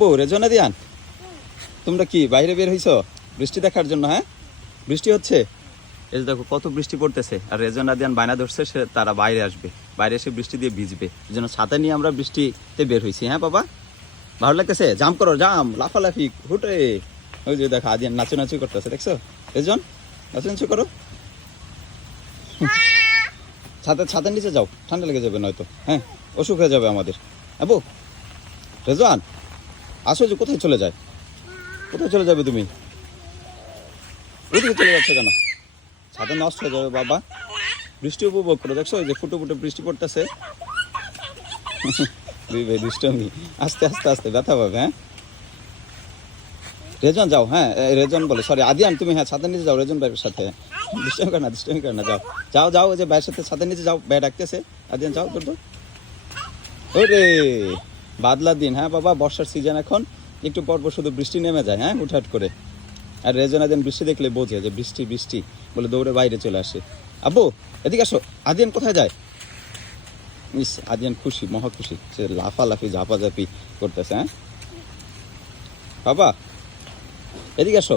বউ রেজনা দিয়ান, তোমরা কি বাইরে বের হইছো বৃষ্টি দেখার জন্য? হ্যাঁ, বৃষ্টি হচ্ছে, এই যে দেখো কত বৃষ্টি পড়তেছে। আর রেজনা দিয়ান বায়না ধরছে সে তারা বাইরে আসবে, বাইরে এসে বৃষ্টি দিয়ে ভিজবে, এই জন্য ছাতা নিয়ে আমরা বৃষ্টিতে বের হয়েছি। হ্যাঁ বাবা, ভালো লাগতেছে? জাম করো, জাম, লাফালাফি, হুটে। ওই যে দেখো আদিয়ান নাচু করতেছে, দেখছো? রেজন নাচু করো। ছাতার নিচে যাও, ঠান্ডা লেগে যাবে নয়তো। হ্যাঁ, অসুখ হয়ে যাবে আমাদের। আবু রেজওয়ান, আসো, যে কোথায় চলে যায়? কোথায় চলে যাবে তুমি? ওইদিকে চলে যাচ্ছে কেন? ছাতা নষ্ট হয়ে যাবে বাবা, বৃষ্টি উপভোগ করো। দেখছো ওই যে ফুটো ফুটো বৃষ্টি পড়তেছে। দুষ্টমি, আস্তে আস্তে আস্তে, ব্যথা পাবে। হ্যাঁ রেজন যাও, হ্যাঁ রেজন বলে, সরি আদিয়ান, তুমি হ্যাঁ ছাদের নিচে যাও রেজন ভাইয়ের সাথে। দুষ্টমি করে না, যাও যাও যাও, ওই যে ভাইয়ের সাথে ছাদের নিচে যাও, ভাই ডাকতেছে। আদিয়ান যাও, দৌড়। ওরে বাদলা দিন, হ্যাঁ বাবা, বর্ষার সিজন এখন, একটু পর পর শুধু বৃষ্টি নেমে যায়, হ্যাঁ হুটহাট করে। আর রেজন আদিয়ান বৃষ্টি দেখলে বোঝে যে বৃষ্টি বৃষ্টি বলে দৌড়ে বাইরে চলে আসে। আব্বু এদিকে আসো। আদিয়ান কোথায় যায়? মিস আদিয়ান খুশি, মহা খুশি, সে লাফালাফি ঝাপাঝাপি করতেছে। হ্যাঁ বাবা এদিকে আসো।